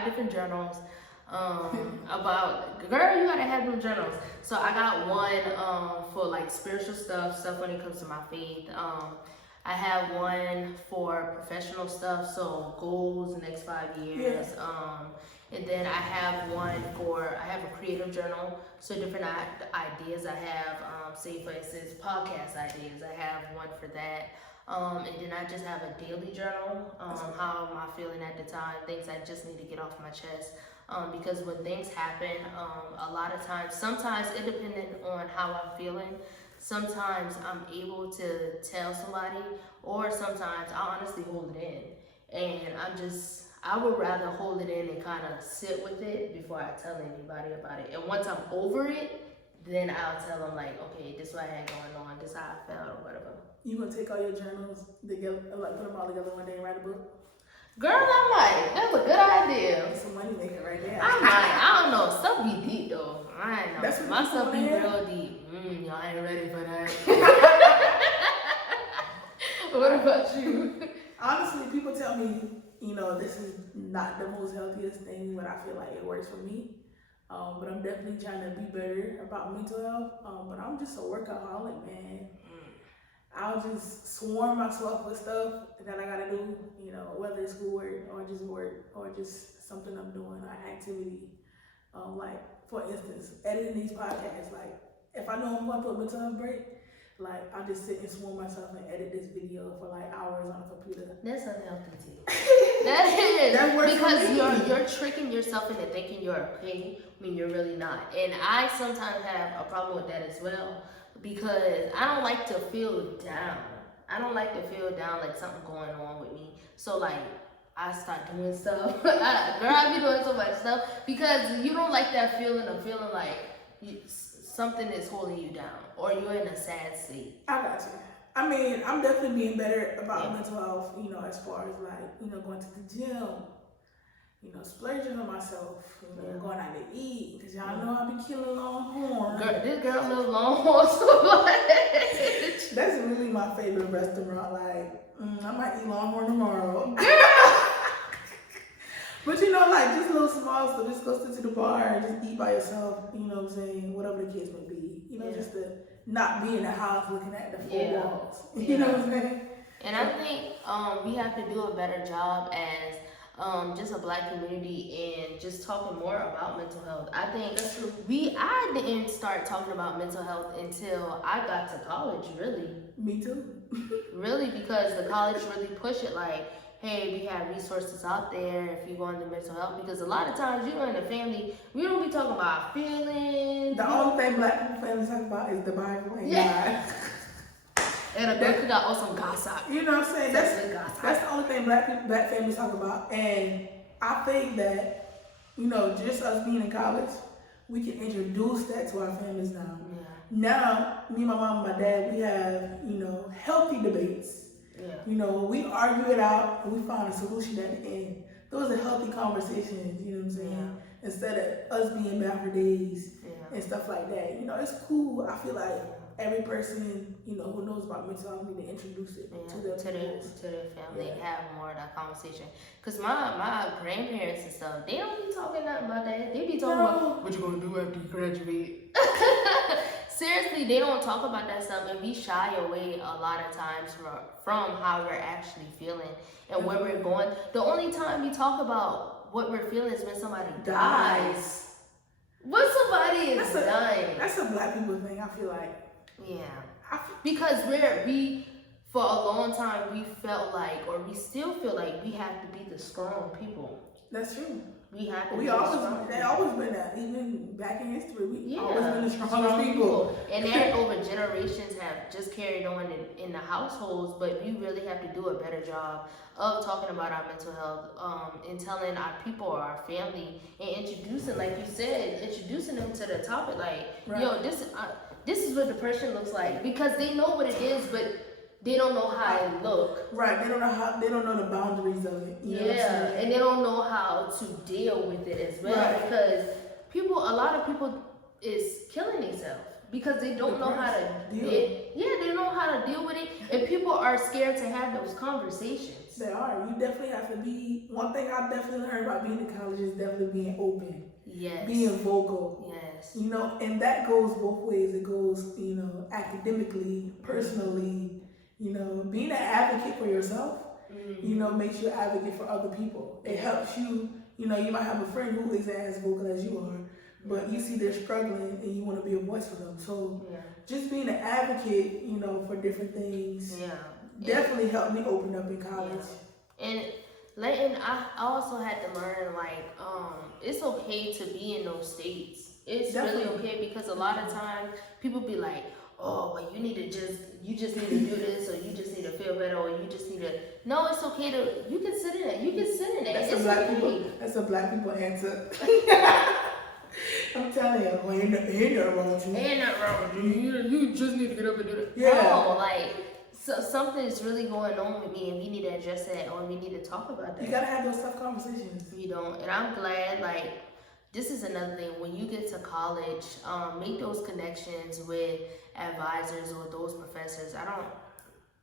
5 different journals. About girl, you gotta have them journals. So I got one for like spiritual stuff when it comes to my faith. I have one for professional stuff, so goals next 5 years. And then I have I have a creative journal, so different ideas I have. Say for instance, podcast ideas. I have one for that. And then I just have a daily journal. How am I feeling at the time? Things I just need to get off my chest. Because when things happen, a lot of times, sometimes it depending on how I'm feeling. Sometimes I'm able to tell somebody, or sometimes I honestly hold it in. And I would rather hold it in and kind of sit with it before I tell anybody about it. And once I'm over it, then I'll tell them like, okay, this is what I had going on, this is how I felt or whatever. You gonna take all your journals together, like put them all together one day and write a book? Girl, I might. That's a good idea. That's some money making right there. I might. I don't know. Stuff be deep though. I ain't know. That's what my stuff be there. Real deep. Y'all ain't ready for that. What about you? Honestly, people tell me, this is not the most healthiest thing, but I feel like it works for me. But I'm definitely trying to be better about mental health. But I'm just a workaholic, man. I'll just swarm myself with stuff that I gotta do, whether it's schoolwork or just something I'm doing, an activity. Like, for instance, editing these podcasts. Like, if I know I'm going through a mental health break, like, I'll just sit and swarm myself and edit this video for like hours on a computer. That's unhealthy too. That is. That works because you're tricking yourself into thinking you're okay when you're really not. And I sometimes have a problem with that as well. Because I don't like to feel down. I don't like to feel down like something going on with me. So like I start doing stuff. I be doing so much stuff because you don't like that feeling of feeling like something is holding you down or you're in a sad state. I got you. I mean, I'm definitely being better about mental health, as far as like, going to the gym, splurging on myself, going out to eat, because y'all know I be killing Longhorn. This girl loves Longhorn so much. That's really my favorite restaurant. Like, I might eat Longhorn tomorrow. But like, just a little small stuff. Just go sit to the bar and just eat by yourself, you know what I'm saying? Whatever the case may be. Just to not be in the house looking at the four walls. You know what I'm saying? And I think we have to do a better job as just a Black community and just talking more about mental health. I think I didn't start talking about mental health until I got to college, really. Me too. Really, because the college really push it like, hey, we have resources out there if you go into mental health. Because a lot of times you're in a family, we don't be talking about feelings. The only thing Black people families talk about is the Bible and God. And a book got awesome gossip. You know what I'm saying? That's the only thing Black families talk about. And I think that, just us being in college, we can introduce that to our families now. Yeah. Now, me, my mom, and my dad, we have, healthy debates. Yeah. We argue it out and we find a solution at the end. Those are healthy conversations, you know what I'm saying? Yeah. Instead of us being mad for days and stuff like that. It's cool. I feel like every person, who knows about mental health need to introduce it to their family and have more of that conversation. Because my grandparents and stuff, they don't be talking nothing about that. They be talking about what you gonna do after you graduate. Seriously, they don't talk about that stuff, and we shy away a lot of times from how we're actually feeling and where we're going. The only time we talk about what we're feeling is when somebody dies. When somebody is dying. That's a Black people thing, I feel like. Yeah, because we for a long time we felt like, or we still feel like, we have to be the strong people. That's true. We have to. They always been that. Even back in history, we always been the strongest people. And that over generations have just carried on in the households. But we really have to do a better job of talking about our mental health, and telling our people, or our family, and introducing, like you said, introducing them to the topic. Like, yo, this is what depression looks like, because they know what it is, but they don't know how it look. Right, they don't know the boundaries of it. You know what I'm saying? And they don't know how to deal with it as well, because a lot of people is killing themselves. because they don't know how to deal. they don't know how to deal with it, and people are scared to have those conversations. They are. You definitely have to be. One thing I definitely learned about being in college is definitely being open. Yes. Being vocal. Yes. You know, and that goes both ways. It goes, you know, academically, personally. You know, being an advocate for yourself. You know, makes you an advocate for other people. It helps you. You know, you might have a friend who isn't as vocal as you are, but you see they're struggling and you want to be a voice for them. So just being an advocate, you know, for different things, definitely helped me open up in college. And I also had to learn, like, it's okay to be in those states. It's definitely really okay, because a lot of times people be like, oh, well, you just need to do this, or you just need to feel better, or you just need to. No, it's okay to. You can sit in it. You can sit in it. That's a black people answer. I'm telling you, well, ain't nothing wrong with you. Ain't nothing wrong with you. You just need to get up and do it. Yeah. No, like, so something is really going on with me, and we need to address that, or we need to talk about that. You gotta have those tough conversations. You don't, and I'm glad, like, this is another thing. When you get to college, make those connections with advisors or those professors.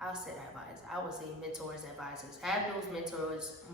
I'll say advisors. I would say mentors, advisors. Have those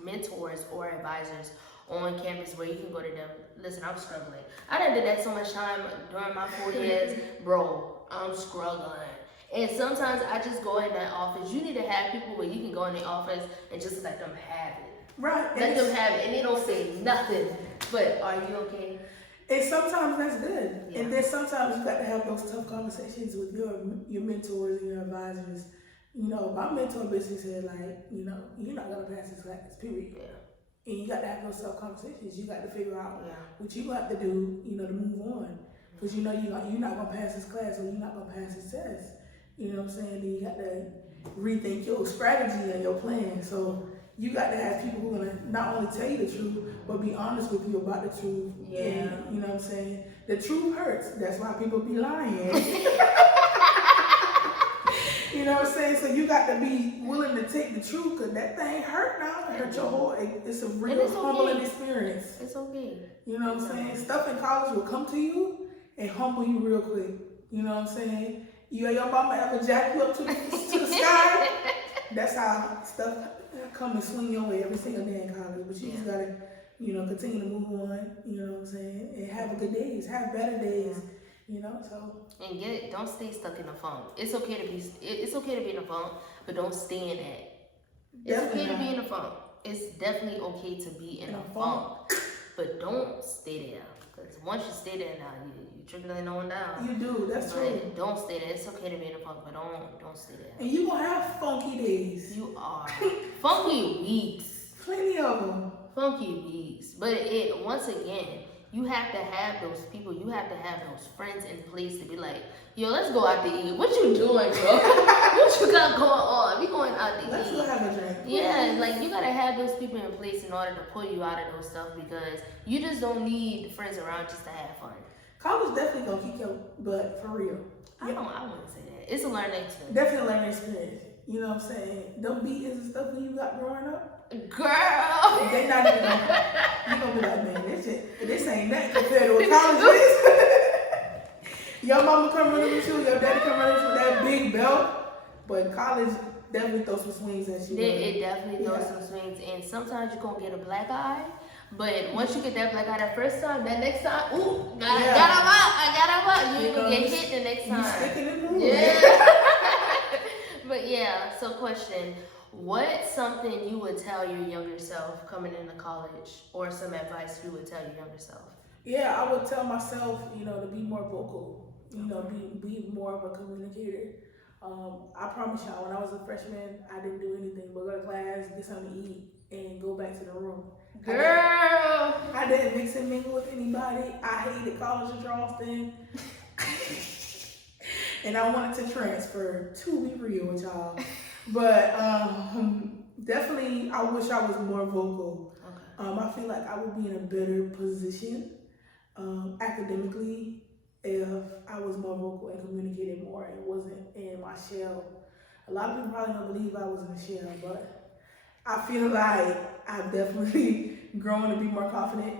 mentors or advisors on campus where you can go to them. Listen, I'm struggling. I done did that so much time during my 4 years. Bro, I'm struggling. And sometimes I just go in that office. You need to have people where you can go in the office and just let them have it. Right. Let them have it, and they don't say nothing. But are you okay? And sometimes that's good. Yeah. And then sometimes you got to have those tough conversations with your mentors and your advisors. You know, my mentor basically said, like, you know, you're not gonna pass this class, period. Yeah. And you got to have those tough conversations. You got to figure out what you got to do, you know, to move on. Because you know you're not gonna pass this class, or you're not gonna pass this test. You know what I'm saying? Then you got to rethink your strategy and your plan. So you got to have people who are gonna not only tell you the truth, but be honest with you about the truth. Yeah. And, you know what I'm saying? The truth hurts. That's why people be lying. You know what I'm saying? So you got to be willing to take the truth, because that thing hurt now. It hurt your whole, it's a real humbling experience. It's okay. You know what I'm saying? Stuff in college will come to you and humble you real quick. You know what I'm saying? Your mama ever jack you up to the sky? That's how stuff come and swing your way every single day in college. But you just gotta, you know, continue to move on. You know what I'm saying? And have good days, have better days. You know, so. And don't stay stuck in the funk. It's okay to be in a funk, but don't stay in that. It's okay to be in a funk. It's definitely okay to be in a funk, but don't stay there. Because once you stay there, now you're trickling on down. You do, that's true. Don't stay there. It's okay to be in a funk, but don't stay there. And you gonna have funky days. You are. Funky weeks. Plenty of them. Funky weeks. But once again, you have to have those people, you have to have those friends in place to be like, yo, let's go out to eat. What you doing, bro? What you got going on? We going out to eat. Let's go have a drink. Yeah, like, you gotta have those people in place in order to pull you out of those stuff, because you just don't need friends around just to have fun. College definitely gonna kick your butt, for real. I wouldn't say that. It's a learning experience. Definitely a learning experience. You know what I'm saying? Them beatings and stuff when you got growing up. Girl! They not even gonna, you gonna be like, man, this ain't that compared to what college is. Your mama come running with you, your daddy come running with that big belt. But college definitely throws some swings at you. It definitely throws some swings, and sometimes you're gonna get a black eye. But once you get that black eye that first time, that next time, ooh, got him out. I got him out. You ain't gonna get hit the next time. You sticking in the mood. Yeah. But yeah, so question. What's something you would tell your younger self coming into college, or some advice you would tell your younger self? Yeah, I would tell myself, you know, to be more vocal, you know, be more of a communicator. I promise y'all, when I was a freshman, I didn't do anything but go to class, get something to eat, and go back to the room. Girl! I didn't mix and mingle with anybody. I hated college in Charleston. And I wanted to transfer, to be real with y'all. But definitely, I wish I was more vocal. Okay. I feel like I would be in a better position academically if I was more vocal and communicated more and wasn't in my shell. A lot of people probably don't believe I was in a shell, but I feel like I've definitely grown to be more confident.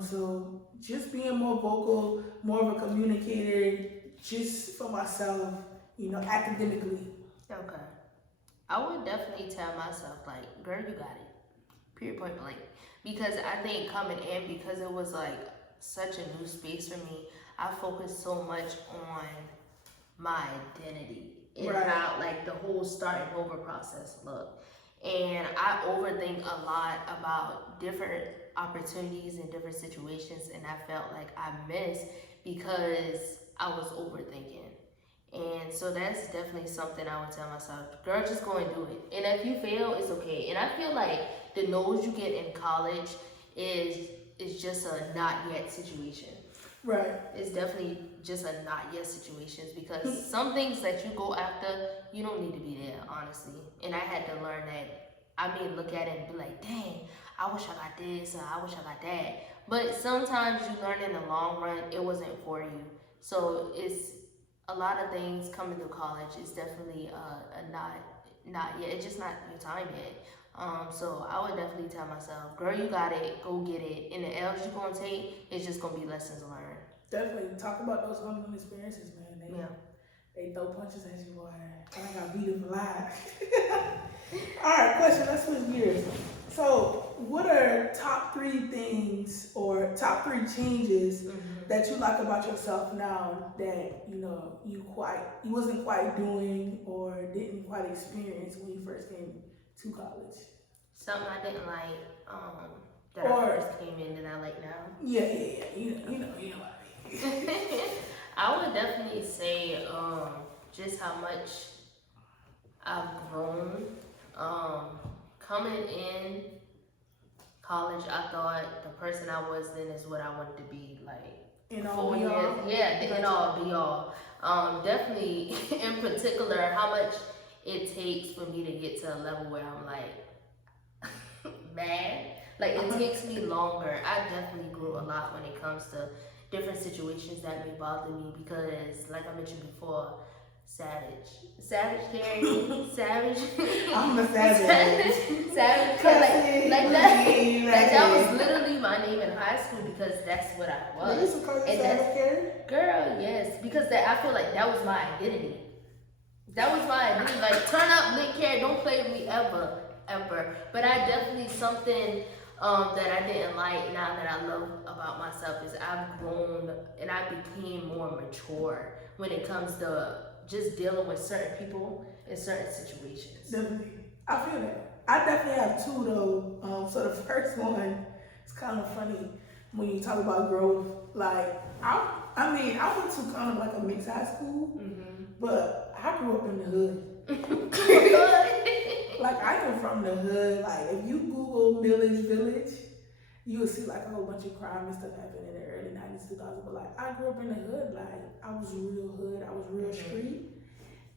So just being more vocal, more of a communicator, just for myself, academically. Okay. I would definitely tell myself, like, girl, you got it. Period, point blank. Because I think coming in, because it was like such a new space for me, I focused so much on my identity and Right. how like the whole starting over process looked. And I overthink a lot about different opportunities and different situations, and I felt like I missed because I was overthinking. And so that's definitely something I would tell myself, girl, just go and do it. And if you fail, it's okay. And I feel like the no's you get in college is just a not yet situation. Right. It's definitely just a not yet situations because some things that you go after, you don't need to be there, honestly. And I had to learn that. I mean, look at it and be like, dang, I wish I got this or I wish I got that. But sometimes you learn in the long run, it wasn't for you. So it's a lot of things coming through college is definitely a not yet. It's just not your time yet. So I would definitely tell myself, girl, you got it, go get it. And the L's you're gonna take, it's just gonna be lessons learned. Definitely talk about those humbling experiences, man. They throw punches at you, boy. I got beat up alive. All right, question. Let's switch gears. So, what are top 3 things or top 3 changes that you like about yourself now that you wasn't quite doing or didn't quite experience when you first came to college? Something I didn't like that I first came in that I like now. Yeah. You know what I mean. I would definitely say just how much I've grown. Coming in college, I thought the person I was then is what I wanted to be. Like in 4 years, yeah, in all be all. Definitely, in particular, how much it takes for me to get to a level where I'm like mad. Like it takes me longer. I definitely grew a lot when it comes to different situations that may bother me because, like I mentioned before, savage Carrie, savage. I'm a savage. Savage, like that. That was literally my name in high school because that's what I was. They used to call you Savage Carrie? Girl, yes, because I feel like that was my identity. That was my identity. Like, turn up, Nick Carrie, don't play with me ever. But I definitely something that I didn't like now that I love about myself is I've grown and I became more mature when it comes to just dealing with certain people in certain situations. Definitely. I feel that. I definitely have 2 though. So the first one is kind of funny when you talk about growth. Like I went to kind of like a mixed high school, but I grew up in the hood. Like I am from the hood. Like if you Google Millage Village, you will see like a whole bunch of crime and stuff happening in the early 90s, 2000s. But like I grew up in the hood. Like I was real hood. I was real street.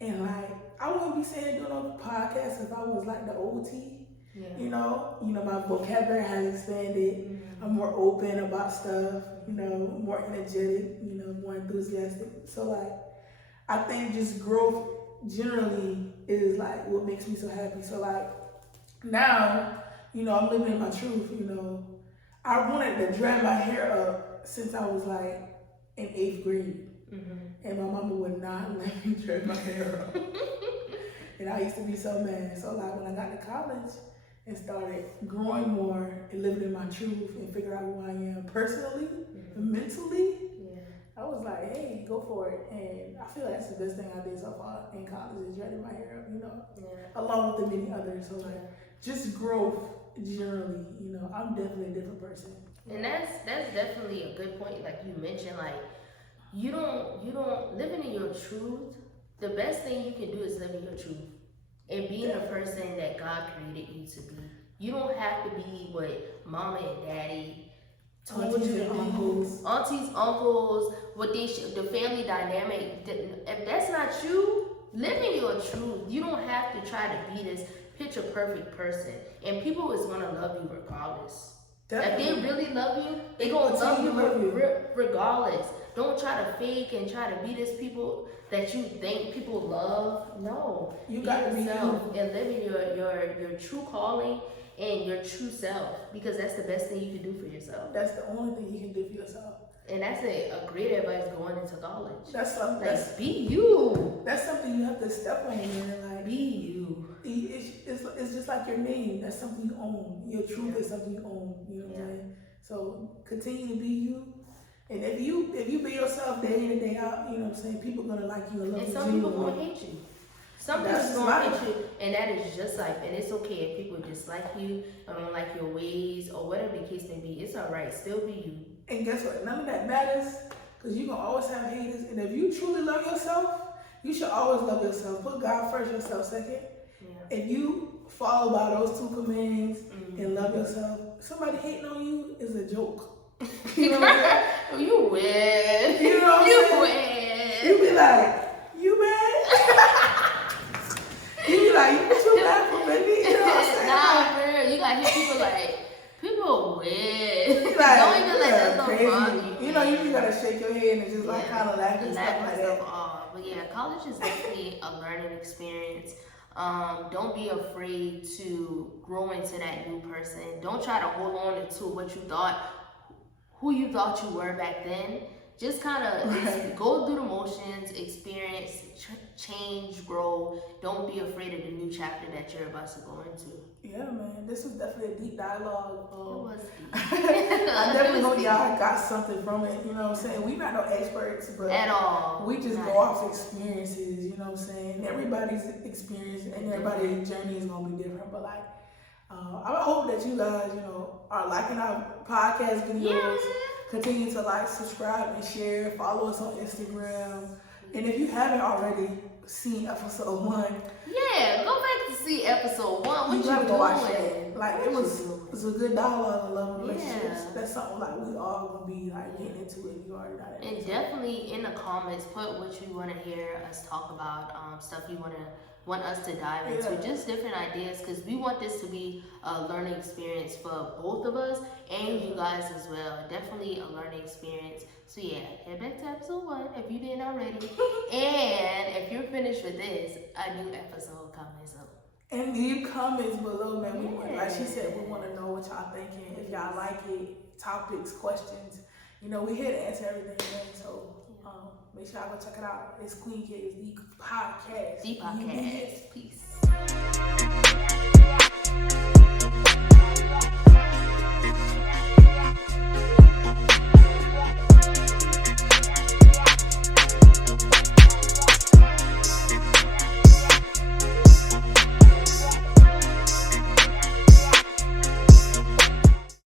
And like I wouldn't be saying doing on the podcast if I was like the OT. Yeah. My vocabulary has expanded. I'm more open about stuff. More energetic. More enthusiastic. So like I think just growth generally is like what makes me so happy. So like now, I'm living in my truth. I wanted to drag my hair up since I was like in 8th grade. And my mama would not let me drag my hair up. And I used to be so mad. So like when I got to college and started growing more and living in my truth and figuring out who I am personally and mentally, I was like, hey, go for it. And I feel like that's the best thing I did so far in college is dragging my hair up, along with the many others. So like just growth generally, I'm definitely a different person. And that's definitely a good point. Like you mentioned, like you don't living in your truth. The best thing you can do is live in your truth and being the person that God created you to be. You don't have to be what mama and daddy told you to be. Aunties, uncles, what the family dynamic. If that's not you, live in your truth. You don't have to try to be this picture perfect person, and people is gonna love you regardless. Definitely. If they really love you, they gonna love you regardless. Don't try to fake and try to be this people that you think people love. No, you got to be yourself and live in your true calling and your true self, because that's the best thing you can do for yourself. That's the only thing you can do for yourself. And that's a great advice going into college. That's something. Like, be you. That's something you have to step on, man. Like, be you. It's just like your name. That's something you own. Your truth is something you own. You know what I'm saying? So continue to be you. And if you be yourself day in and day out, you know what I'm saying, people gonna like you and love you. And some people gonna hate you. Some people gonna hate you, and that is just life. And it's okay if people dislike you or don't like your ways or whatever the case may be. It's alright. Still be you. And guess what? None of that matters, because you're gonna always have haters. And if you truly love yourself, you should always love yourself. Put God first, yourself second. Yeah. If you follow by those 2 commands and love yourself, somebody hating on you is a joke. You know what I'm saying? You win. You know what I'm saying? You be like, you mad? You be like, you too mad for me. You know what I'm saying? Nah, bro. You gotta hear people like, people win. Like, don't even let that stuff bother you. You know, you just gotta shake your head and just like kind of laugh and stuff like that. But yeah, college is definitely a learning experience. Don't be afraid to grow into that new person. Don't try to hold on to what you thought, who you thought you were back then. Just kind of go through the motions, experience, change, grow. Don't be afraid of the new chapter that you're about to go into. Yeah, man, this was definitely a deep dialogue. It was deep. I definitely hope y'all got something from it. You know what I'm saying? We're not no experts, but at all. We just go off experiences. You know what I'm saying? Everybody's experience and everybody's journey is gonna be different. But like, I hope that you guys, you know, are liking our podcast videos. Yeah. Continue to like, subscribe, and share. Follow us on Instagram. And if you haven't already seen episode 1, go back to see episode 1. What you gotta go watch it. Like it was a good dialogue and love relationships. Yeah. That's something like we all gonna be like getting into it. You already got it. And definitely in the comments, put what you want to hear us talk about, stuff you want us to dive into, just different ideas, because we want this to be a learning experience for both of us and you guys as well. Definitely a learning experience. So yeah, head back to episode 1 if you didn't already. And if you're finished with this, a new episode coming soon. And leave comments below, man. We want, like she said, we want to know what y'all thinking. If y'all like it, topics, questions. You know, we're here to answer everything, man. So make sure y'all go check it out. It's Queen Kids, the podcast. The podcast. Peace.